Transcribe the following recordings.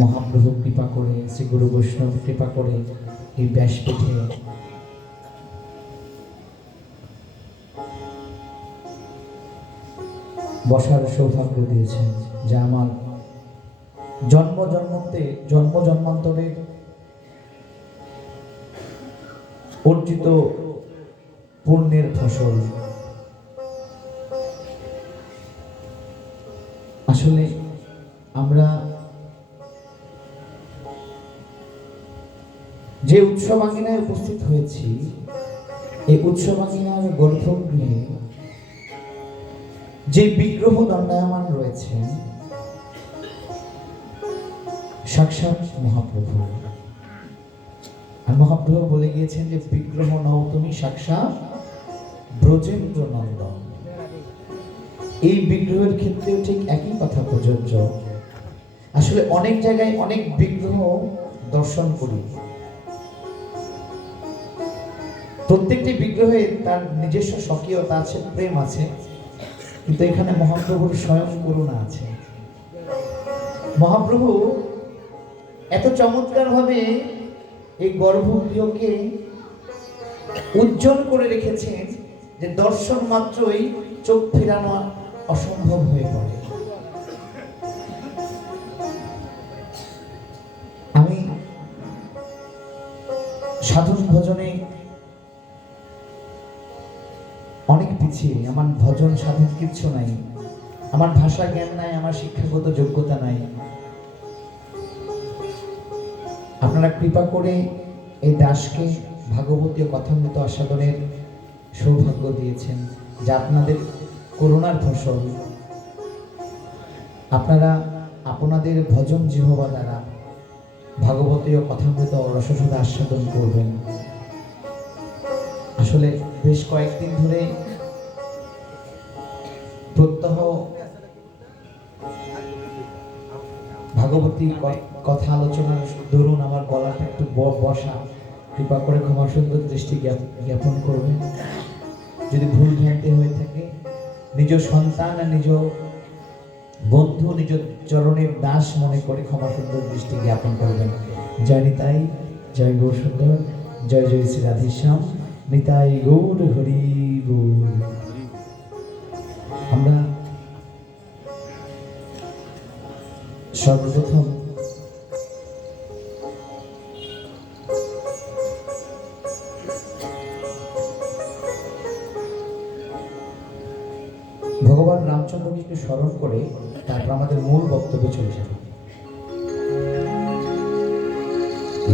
মহাপ্রভু কৃপা করে, শ্রী গুরু বৈষ্ণব কৃপা করে এই ব্যাসপীঠে বসার সৌভাগ্য দিয়েছেন, যা আমার জন্ম জন্মান্তরের অর্জিত পুণ্যের ফসল। আসলে আমরা যে উৎসবাঙ্গিনায় উপস্থিত হয়েছি, এই উৎসবাঙ্গিনার গর্ভগৃহে যে বিগ্রহ দণ্ডায়মান রয়েছেন সাক্ষাৎ মহাপ্রভু। আর মহাপ্রভু বলে গিয়েছেন যে বিগ্রহ নও তুমি, সাক্ষাৎ ব্রজেন্দ্র নন্দন। এই বিগ্রহের ক্ষেত্রেও ঠিক একই কথা প্রযোজ্য। আসলে অনেক জায়গায় অনেক বিগ্রহ দর্শন করি, প্রত্যেকটি বিগ্রহে তার নিজস্ব স্বকীয়তা আছে, প্রেম আছে, কিন্তু এখানে মহাপ্রভুর স্বয়ং করুণা আছে। মহাপ্রভু এত চমৎকার ভাবে এই গর্ভগৃহকে উজ্জ্বল করে রেখেছেন যে দর্শন মাত্রই চোখ ফেরানো অসম্ভব হয়ে পড়ে। আমি সাধন ভজনে অনেক পিছিয়ে, আমার ভজন সাধন কিচ্ছু নাই, আমার ভাষা জ্ঞান নাই, আমার শিক্ষাগত যোগ্যতা নাই। আপনারা কৃপা করে এই দাসকে ভাগবতীয় কথামৃত আস্বাদনের সৌভাগ্য দিয়েছেন, যা আপনাদের করুণার ফসল। আপনারা আপনাদের ভজন জিহ্বা দ্বারা ভাগবতীয় কথামৃত রসসুধা আস্বাদন করবেন। আসলে বেশ কয়েকদিন ধরে প্রত্যহ ভাগবতী কথা আলোচনার দরুন আমার গলাটা একটু বসা, কৃপা করে ক্ষমা সুন্দর দৃষ্টি জ্ঞাপন করবেন। যদি ভুল ভ্রান্তি হয়ে থাকে, নিজ সন্তান আর নিজ বন্ধু, নিজ চরণের দাস মনে করে ক্ষমা সুন্দর দৃষ্টি জ্ঞাপন করবেন। জয় নিতাই, জয় গৌর সুন্দর, জয় জয় শ্রী রাধেশ্যাম, নিতাই গৌর হরি বল। আমরা সর্বপ্রথম ভগবান রামচন্দ্রকে স্মরণ করে তারপর আমাদের মূল বক্তব্যে চলে যাব।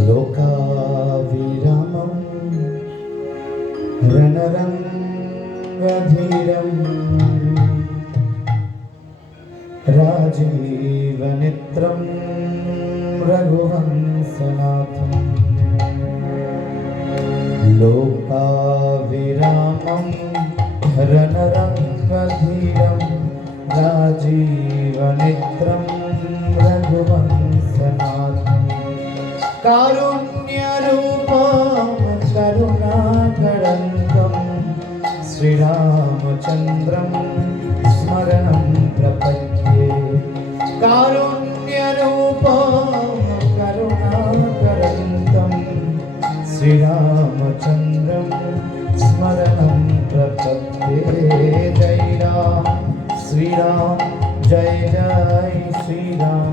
লোকাভিরামম রণরঙ্গধীরম রাজীবনেত্রম রঘুবংশনাথম। লোকাভিরামম রণরঙ্গধীরম রাজীবনেত্রম রঘুবংশনাথম। কারুণ্যরূপম করুণাকরন্তম শ্রীরামচন্দ্রম স্মরণম প্রপদ্ये। কারুণ্যরূপম করুণাকরন্তম শ্রীরামচন্দ্রম স্মরণম প্রপদ্ये। জয় রাম শ্রীরাম, জয় জয় শ্রীরাম,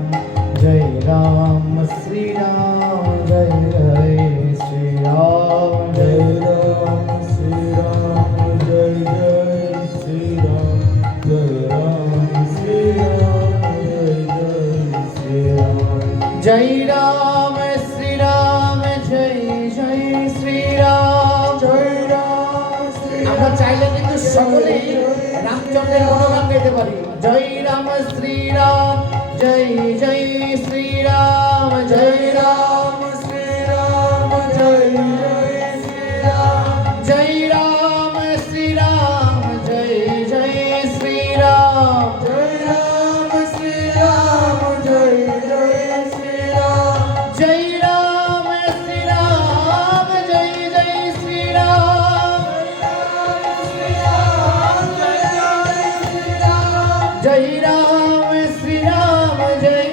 জয় রাম শ্রীরাম, জয় জয় শ্রীরাম, জয় রাম শ্রীরাম, জয় জয় শ্রীরাম, জয় রাম শ্রীরাম, জয় জয় শ্রীরাম, জয় রাম শ্রীরাম, জয় জয় শ্রীরাম, জয় রাম শ্রীরাম। আমরা চাইলে কিন্তু সকলেই রামচন্দ্রের গুণগান গাইতে পারি। জয় রাম শ্রীরাম, জয় জয় শ্রীরাম, জয় রাম শ্রীরাম, জয় জয় শ্রীরাম, জয় রাম শ্রীরাম, জয় জয় শ্রীরাম, জয় রাম শ্রীরাম, জয় জয় শ্রীরাম, জয় রাম শ্রীরাম, জয় জয় শ্রীরাম, জয় রাম শ্রীরাম, জয়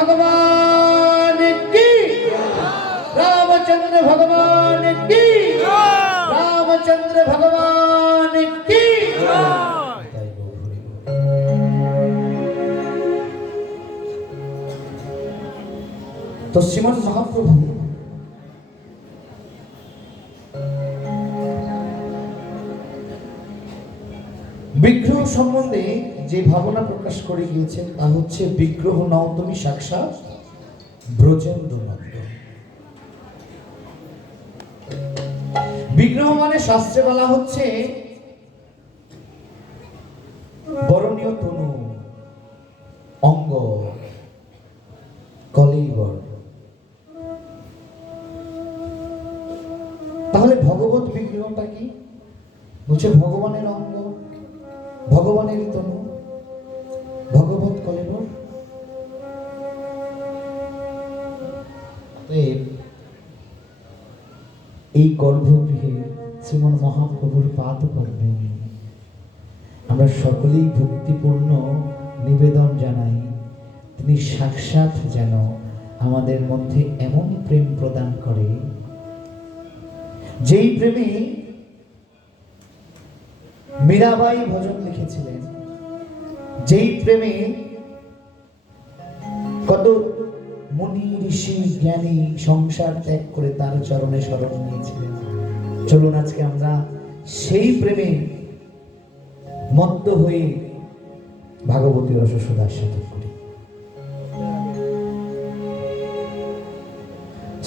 भगवान की, रामचंद्र भगवान की, रामचंद्र भगवान की। तो श्रीमद् महाप्रभु বিগ্রহ সম্বন্ধে যে ভাবনা প্রকাশ করে গিয়েছেন তা হচ্ছে বিগ্রহ নও তুমি সাক্ষাৎ ব্রজেন্দ্র নন্দ। বিগ্রহ মানে শাস্ত্রে বলা হচ্ছে বরণীয় তনু, অঙ্গ, কলেবর। তাহলে ভগবত বিগ্রহটা কি? বলছে ভগবানের অঙ্গ, ভগবানের তনু, ভগবত কলেবর। এই গর্ভগৃহে শ্রীমন মহাপ্রভুর পাদ পড়বে, আমরা সকলেই ভক্তিপূর্ণ নিবেদন জানাই তিনি সাক্ষাৎ যেন আমাদের মধ্যে এমন প্রেম প্রদান করে যেই প্রেমে মীরাবাই ভজন লিখেছিলেন, যেই প্রেমে কত মুনি ঋষি জ্ঞানী সংসার ত্যাগ করে তার চরণে শরণ নিয়েছিলেন। চলুন আজকে আমরা সেই প্রেমে মত্ত হয়ে ভাগবতী রসসুধা সাধন করি।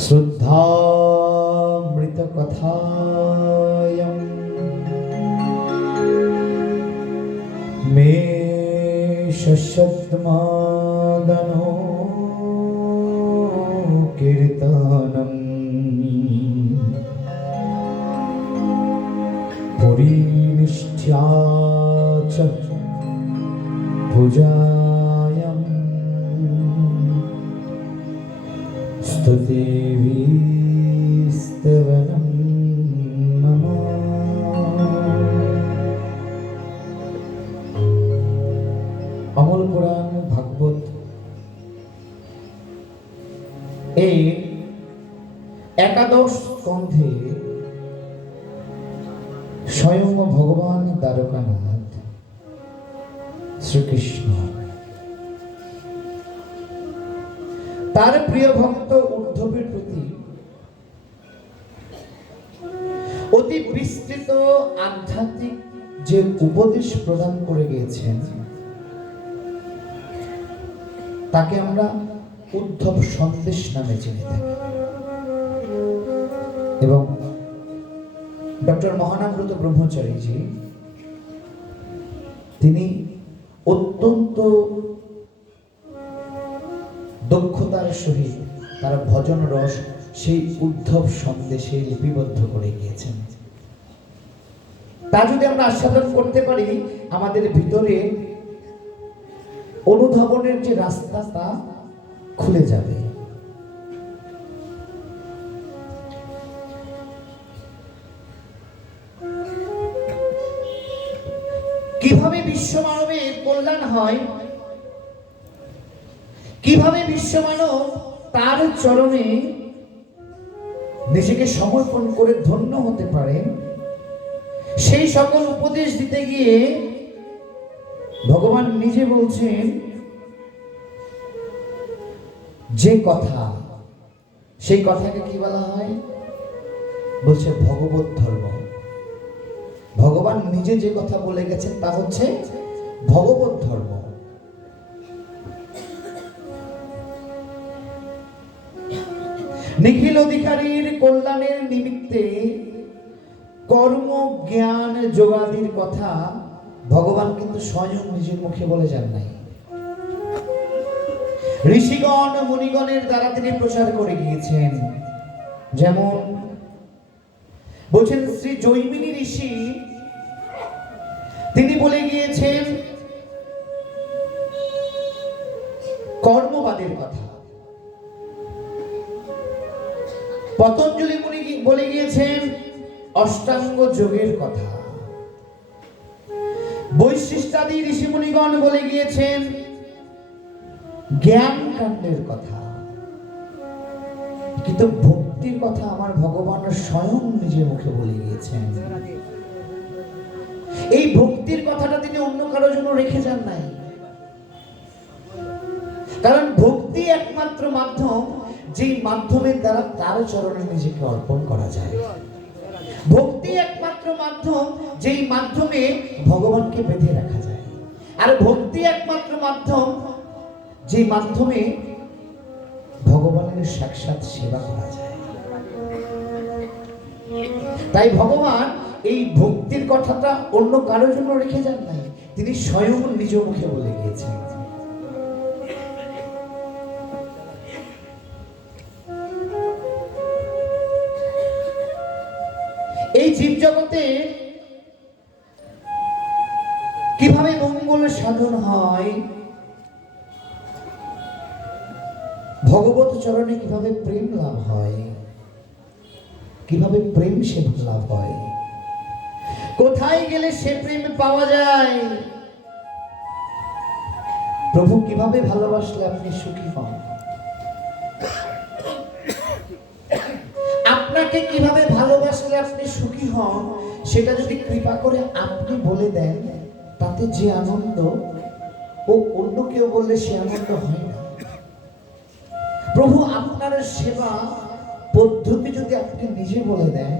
শ্রদ্ধামৃত কথায়ম মে শশ্বৎমাদনো কীর্তনম পুরীনিষ্ঠ্যা চ ভুজায়ম স্তুতিভিস্তবনম মম। অমল পুরাণ ভাগবত এই একাদশ স্কন্ধে স্বয়ং ভগবান দ্বারকানাথ শ্রীকৃষ্ণ তার প্রিয় ভক্ত উদ্ধবের প্রতি অতি বিস্তৃত আধ্যাত্মিক যে উপদেশ প্রদান করে গিয়েছেন তাকে আমরা উদ্ধব সন্দেশ নামে চিনে থাকি। এবং ডক্টর মহানামব্রত ব্রহ্মচারীজি তিনি অত্যন্ত দক্ষতার সহিত তার ভজন রস সেই উদ্ধব সন্দেশে লিপিবদ্ধ করে গিয়েছেন। তা যদি আমরা আস্বাদন করতে পারি আমাদের ভিতরে অনুধাবনের যে রাস্তা তা খুলে যাবে। কিভাবে বিশ্ব মানবের কল্যাণ হয়, কিভাবে বিশ্ব মানব তার চরণে নিজেকে সমর্পণ করে ধন্য হতে পারে, সেই সকল উপদেশ দিতে গিয়ে ভগবান নিজে বলছেন যে কথা, সেই কথাকে কি বলা হয়? বলছে ভগবত ধর্ম। ভগবান নিজে যে কথা বলে গেছেন তা হচ্ছে ভগবত ধর্ম। নিখিল অধিকারীর কল্যাণের নিমিত্তে কর্ম জ্ঞান যোগাদির কথা ভগবান কিন্তু স্বয়ং নিজের মুখে বলে যান নাই। ঋষিগণ মুনিগণের দ্বারা তিনি প্রচার করে গিয়েছেন। যেমন বলছেন শ্রী জৈমিনী ঋষি তিনি বলে গিয়েছেন কর্মবাদের কথা। পতঞ্জলি মুনি বলে গিয়েছেন অষ্টাঙ্গ যোগের কথা। বৈশিষ্ট্যাদি ঋষি মুনিগণ বলে গিয়েছেন জ্ঞান কাণ্ডের কথা, কিন্তু ভক্তির কথা আমার ভগবান স্বয়ং নিজের মুখে বলে গিয়েছেন। এই ভক্তির কথাটা তিনি অন্য কারোর জন্য রেখে যান নাই, কারণ ভক্তি একমাত্র মাধ্যম যেই মাধ্যমের দ্বারা তার চরণে নিজেকে অর্পণ করা যায়। ভক্তি একমাত্র মাধ্যম যেই মাধ্যমে ভগবানকে বেঁধে রাখা যায়, আর ভক্তি একমাত্র মাধ্যম যেই মাধ্যমে ভগবানের সাক্ষাৎ সেবা করা যায়। তাই ভগবান এই ভক্তির কথাটা অন্য কারোর জন্য রেখে যান নাই, তিনি স্বয়ং নিজ মুখে বলে গিয়েছেন। এই জীব জগতে কিভাবে মঙ্গল সাধন হয়, ভগবত চরণে কিভাবে প্রেম লাভ হয়, কিভাবে প্রেম সেবা লাভ হয়, কোথায় গেলে সে প্রেম পাওয়া যায়, প্রভু কিভাবে ভালোবাসলে আপনি সুখী হন, আপনাকে কিভাবে ভালোবাসলে আপনি সুখী হন, সেটা যদি কৃপা করে আপনি বলে দেন, তাতে যে আনন্দ ও অন্য কেউ বললে সে আনন্দ হয় না। প্রভু আপনার সেবা পদ্ধতি যদি আপনি নিজে বলে দেন,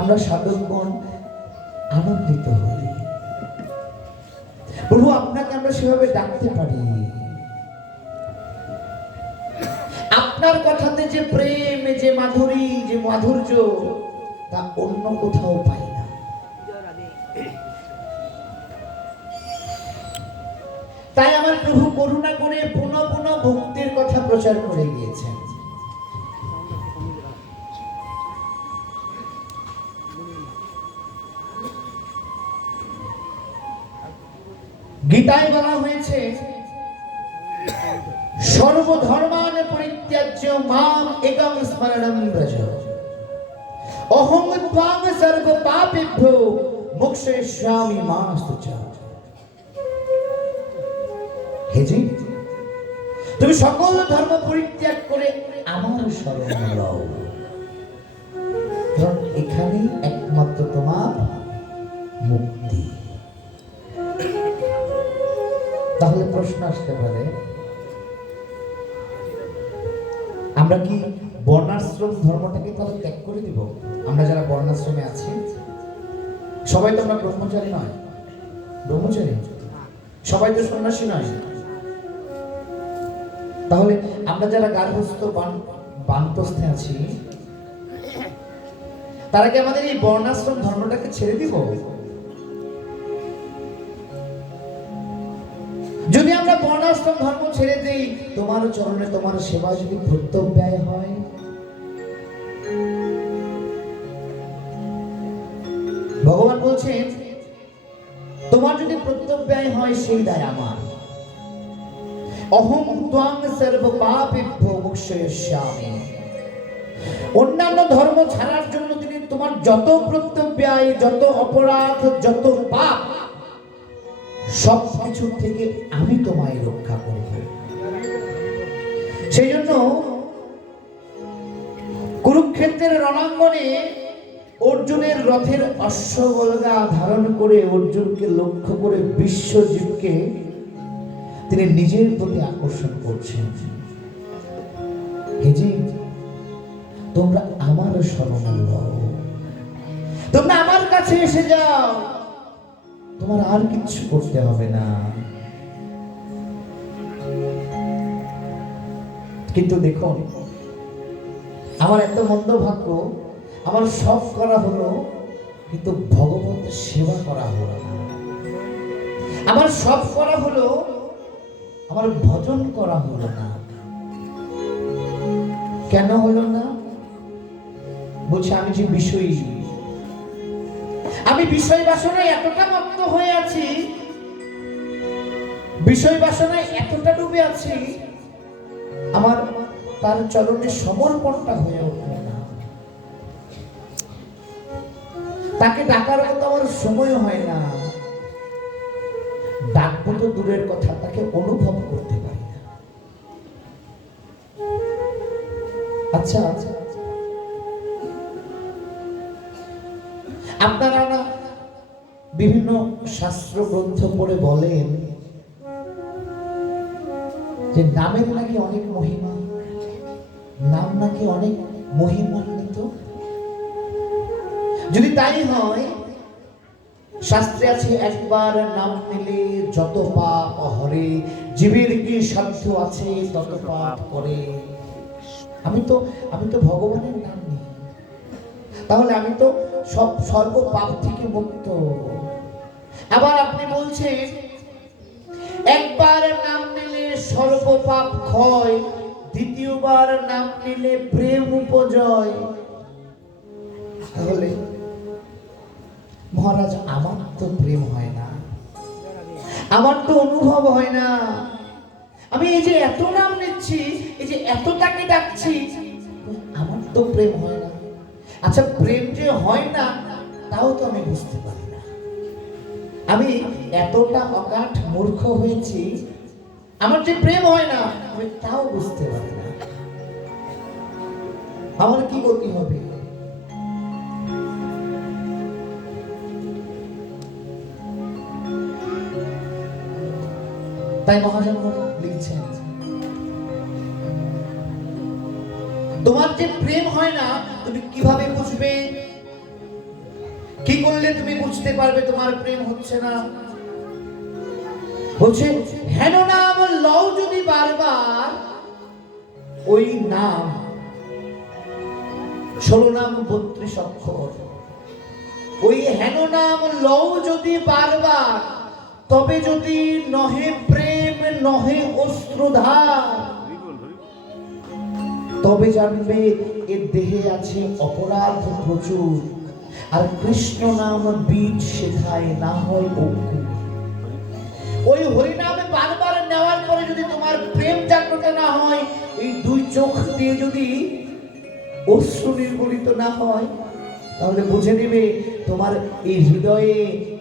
আমরা সাধকগণ আনন্দিত হই। প্রভু আপনাকে আমরা সেভাবে ডাকতে পারি। আপনার কথাতে যে প্রেম, যে মাধুরী, যে মাধুর্য, তা অন্য কোথাও পাই না। তাই আমার প্রভু করুণা করে পুনঃ পুনঃ ভক্তির কথা প্রচার করে গিয়েছেন। গীতায় বলা হয়েছে, সর্বধর্মান পরিত্যাজ্য মাম একং স্মরণম ব্রজ, অহং ত্বাং সর্ব পাপেভ্যো মোক্ষয়িষ্যামি মা শুচা। হে জীব, তুমি সকল ধর্ম পরিত্যাগ করে আমার শরণ লও, কারণ এখানেই একমাত্র তোমার মুক্তি। তাহলে প্রশ্ন আসতে পারে, আমরা কি বর্ণাশ্রম ধর্মটাকে তাহলে ত্যাগ করে দিব? আমরা যারা বর্ণাশ্রমে আছি সবাই তো আমরা ব্রহ্মচারী নয়, ব্রহ্মচারী সবাই তো সন্ন্যাসী নয়। তাহলে আমরা যারা গার্হস্থ বানপ্রস্থে আছি, তারা কি আমাদের এই বর্ণাশ্রম ধর্মটাকে ছেড়ে দিব? যদি আমরা বর্ণাশ্রম ধর্ম ছেড়ে দেই, তোমার চরণে তোমার সেবা যদি প্রত্যব্যয় হয়, ভগবান বলছেন তোমার যদি প্রত্যব্যয় হয় সেই দায় আমার। অহং ত্বাং সর্ব পাপেভ্যো মোক্ষয়িষ্যামি। অন্যান্য ধর্ম ছাড়ার জন্য তিনি তোমার যত প্রত্যব্যয়, যত অপরাধ, যত পাপ, সব কিছু থেকে আমি তোমায় রক্ষা করব। সেই জন্য কুরুক্ষেত্রের রণাঙ্গনে অর্জুনের রথের অশ্ববলগা ধারণ করে অর্জুনকে লক্ষ্য করে বিশ্বজীবকে তিনি নিজের প্রতি আকর্ষণ করছেন। হে জীব, তোমরা আমার শরণ লও, তোমরা আমার কাছে এসে যাও, তোমার আর কিছু করতে হবে না। কিন্তু দেখুন, আমার এত মন্দ ভাগ্য, আমার সব করা হলো কিন্তু ভগবত সেবা করা হলো না। আমার সব করা হলো, আমার ভজন করা হলো না। কেন হলো না? বলছে আমি যে বিষয়ী, আমি বিষয় বাসনায় এতটা মত্ত হয়ে আছি, বিষয় বাসনায় এতটা ডুবে আছি, আমার তার চরণে সমর্পণটা হয়ে ওঠে না। তাকে ডাকার মতো আমার সময় হয় না। ডাকবো তো দূরের কথা, তাকে অনুভব করতে পারি না। আচ্ছা, আপনারা না বিভিন্ন শাস্ত্র গ্রন্থ পড়ে বলেন যে নামের নাকি অনেক মহিমা, নাম নাকি অনেক মহিমান্বিত। যদি তাই হয়, শাস্ত্রে আছে একবার নাম নিলে যত পাপ হরে, জীবের কি সাধ্য আছে তত পাপ করে। আমি তো ভগবানের নাম নিই, তাহলে আমি তো সব সর্ব পাপ থেকে মুক্ত। আবার আপনি বলছেন একবার নাম নিলে সর্ব পাপ ক্ষয়, দ্বিতীয়বার নাম নিলে প্রেম উপজয়। তাহলে মহারাজ আমার তো প্রেম হয় না, আমার তো অনুভব হয় না। আমি এই যে এত নাম নিচ্ছি, এই যে এতটাকে ডাকছি, আমার তো প্রেম হয় না। আচ্ছা, প্রেম যে হয় না তাও তো আমি বুঝতে পারি না। আমি এতটা অকাঠ মূর্খ হয়েছি, আমার যে প্রেম হয় না আমি তাও বুঝতে পারি না। আমার কি গতি হবে? তাই মহাজন লিখছেন, তোমার যে প্রেম হয় না তুমি কিভাবে বুঝবে? কি করলে তুমি বুঝতে পারবে তোমার প্রেম হচ্ছে না? বলছে হেন নাম লও যদি বারবার, ওই নাম 16 নাম 32 অক্ষর, ওই হেন নাম লও যদি বারবার, তবে যদি নহে প্রেম নহে অশ্রুধার, তবে জানবে এর দেহে আছে অপরাধ প্রচুর, আর কৃষ্ণ নাম বীজ শেখায় না হয় অঙ্কুর। ওই হরিনামে বারবার নেওয়ার পরে যদি তোমার প্রেম জাগ্রত না হয়, এই দুই চোখ দিয়ে যদি অশ্রু নির্গলিত না হয়, তাহলে বুঝে নেবে তোমার এই হৃদয়ে,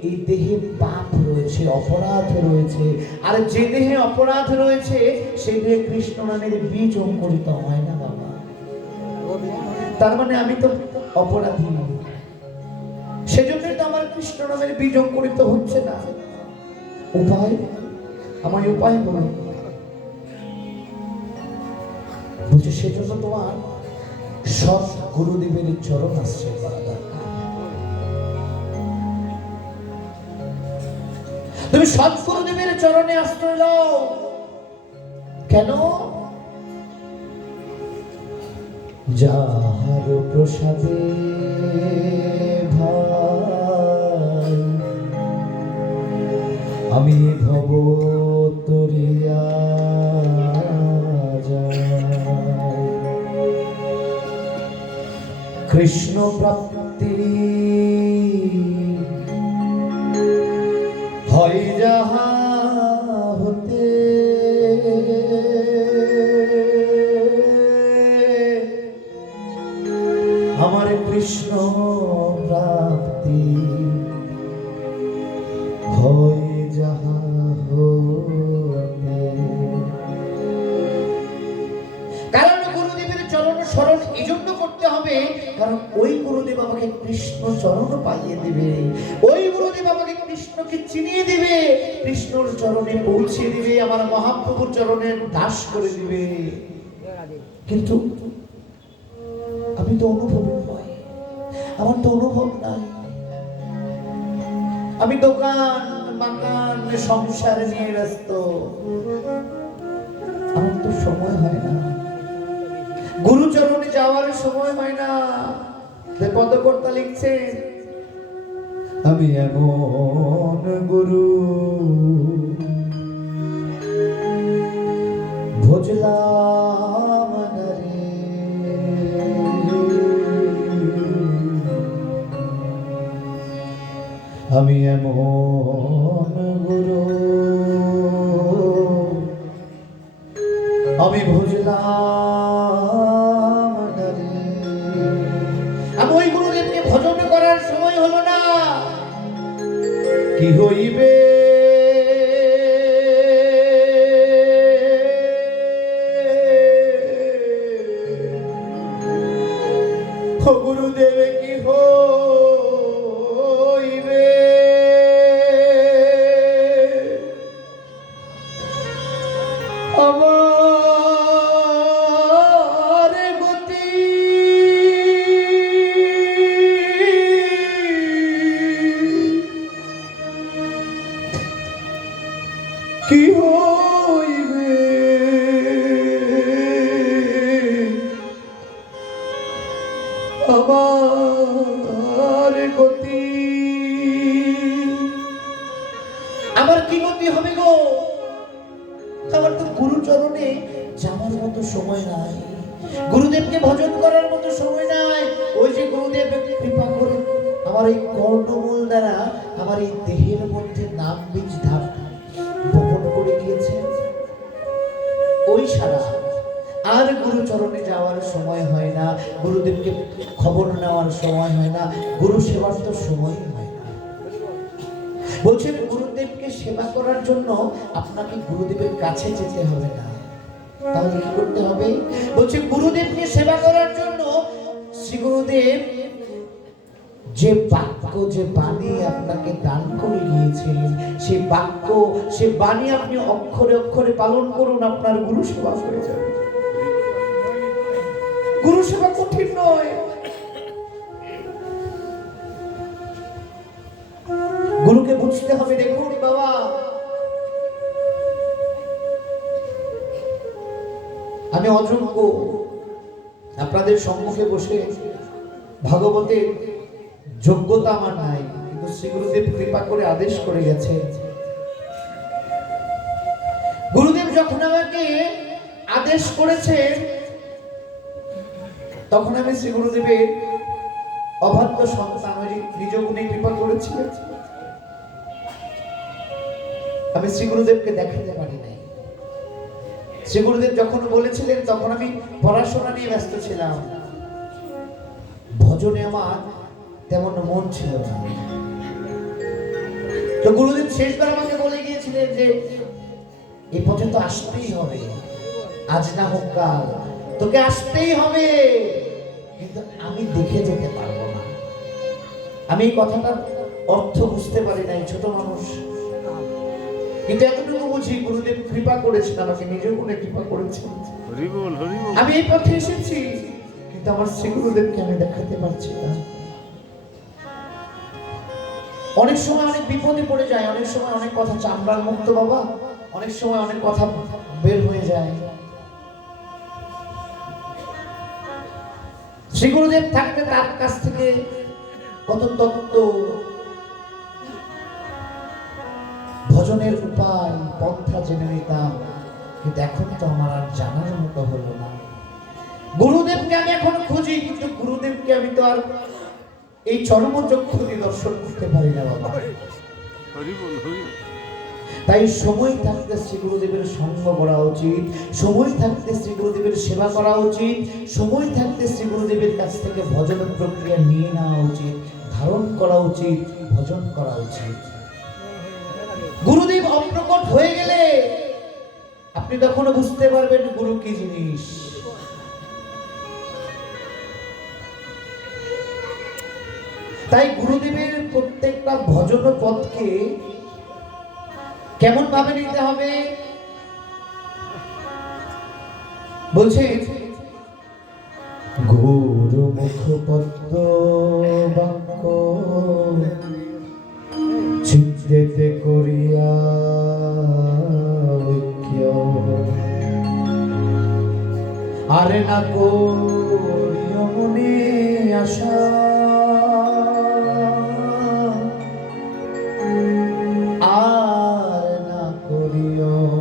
এই দেহে পাপ রয়েছে, অপরাধ রয়েছে। আর যে দেহে অপরাধ রয়েছে সেই দেহে কৃষ্ণ নামের বীজ অঙ্কুরিত হয় না বাবা। তার মানে আমি তো অপরাধী, সেজন্যই তো আমার কৃষ্ণ নামের বীজ অঙ্কুরিত হচ্ছে না। উপায়, আমার উপায় বলো। বুঝে সেজন্য তোমার সৎ গুরুদেবের চরণ আশ্রয় করা দরকার। তুমি সৎ গুরুদেবের চরণে আশ্রয় নাও। কেন? যাহার প্রসাদে ভাই আমি ভব তরিয়া যাই, কৃষ্ণ প্রাপ্তি হয় যাহা হতে, আমার কৃষ্ণ প্রাপ্তি হয় যাহা হতে। কারণ গুরুদেবের চরণ স্মরণ এই জন্য করতে হবে, কারণ ওই গুরুদেব আমাকে কৃষ্ণ চরণ পাইয়ে দিবে, ওই গুরুদেব আমাকে কৃষ্ণকে চিনিয়ে দিবে, কৃষ্ণর চরণে পৌঁছে দিবে, আমার মহাপ্রভুর চরণে দাস করে দিবে। কিন্তু আমি তো অনুভবী নই, আমার তো অনুভব নাই। আমি দোকান বাগান সংসার নিয়ে ব্যস্ত, আমার তো সময় হয় না, গুরুচরণে যাওয়ার সময় হয় না। পদকর্তা লিখছেন, আমি এমন গুরু ভজলাম না রে, আমি এমন গুরু আমি ভজলাম না রে। আমি ওই গুরুদেবকে ভজন করার সময় হলো না। কি হইবে ও গুরুদেব কি হইবে আমার গতি, কি হইবে আমার গতি, আমার কি গতি হবে গো? আমার তো গুরুচরণে যাওয়ার মতো সময় নাই, গুরুদেবকে ভজন করার মতো সময় নাই। ওই যে গুরুদেব কৃপা করে আমার এই কর্ণমূল দ্বারা আমার এই দেহের মধ্যে নাম বীজ ধাপ বপন করে গিয়েছে, ওই সারা আর গুরুচরণে যাওয়ার সময় হয় না, গুরুদেবকে খবর নেওয়ার সময় হয় না, গুরু সেবার তো সময় হয় না। বলছেন গুরুদেবকে সেবা করার জন্য আপনাকে গুরুদেবের কাছে যেতে হবে না, তাহলে কি করতে হবে? বলছে গুরুদেবকে সেবা করার জন্য শ্রী গুরুদেব যে বাক্য, যে বাণী আপনাকে দান করে গিয়েছেন, সেই বাক্য, সে বাণী আপনি অক্ষরে অক্ষরে পালন করুন, আপনার গুরু সেবা হয়ে যাবে। গুরু সেবা কঠিন নয়, গুরুকে বুঝতে হবে। দেখুন বাবা, আমি অযোগ্য, আপনাদের সম্মুখে বসে ভাগবতের যোগ্যতা আমার নাই, কিন্তু শ্রী গুরুদেব কৃপা করে আদেশ করে গেছে। গুরুদেব যখন আমাকে আদেশ করেছেন তখন আমি শ্রী গুরুদেবের অবাধ্য সন্তান নিজ গুণে কৃপা করেছিলেন। আমি শ্রী গুরুদেবকে দেখাতে পারি নাই। শ্রী গুরুদেব যখন বলেছিলেন তখন আমি পড়াশোনা নিয়ে ব্যস্ত ছিলাম, ভজনে আমার তেমন মন ছিল না। তো গুরুদেব শেষবার আমাকে বলে গিয়েছিলেন যে এই পথে তো আসতেই হবে, আজ না হোক কাল তোকে আসতেই হবে, কিন্তু আমি দেখে যেতে পারবো না। আমি এই কথাটার অর্থ বুঝতে পারি নাই, ছোট মানুষ, কিন্তু এতটুকু বুঝি গুরুদেব কৃপা করেছেন, আমাকে নিজের গুণে কৃপা করেছেন। আমি এই পথে এসেছি, কিন্তু আমার শ্রী গুরুদেবকে আমি দেখাতে পারছি না। অনেক সময় অনেক বিপদে পড়ে যায়, অনেক সময় অনেক কথা চামড়ার মুক্ত বাবা, অনেক সময় অনেক কথা বের হয়ে যায়। শ্রী গুরুদেব থাকতে তার কাছ থেকে কত তত্ত্ব, ভজনের উপায়, পন্থা জেনে নিতাম, কিন্তু এখন তো আমার আর জানার মতো হলো না। গুরুদেবকে আমি এখন খুঁজি, কিন্তু গুরুদেবকে আমি তো আর এই চরমচক্ষু দিয়ে দর্শন করতে পারি না বাবা। তাই সময় থাকতে শ্রী গুরুদেবের সঙ্গ করা উচিত, সময় থাকতে শ্রী গুরুদেবের সেবা করা উচিত, সময় থাকতে শ্রী গুরুদেবের কাছ থেকে ভজন প্রক্রিয়া নিয়ে নেওয়া উচিত, ধারণ করা উচিত, ভজন করা উচিত। গুরুদেব অপ্রকট হয়ে গেলে আপনি তখনও বুঝতে পারবেন গুরু কি জিনিস। তাই গুরুদেবের প্রত্যেকটা ভজন পথকে কেমন ভাবে নিতে হবে বলছে, গুরু মুখপদ্ম বাক্য চিত্তে করিয়া ঐক্য, আরে না করিও মনে আশা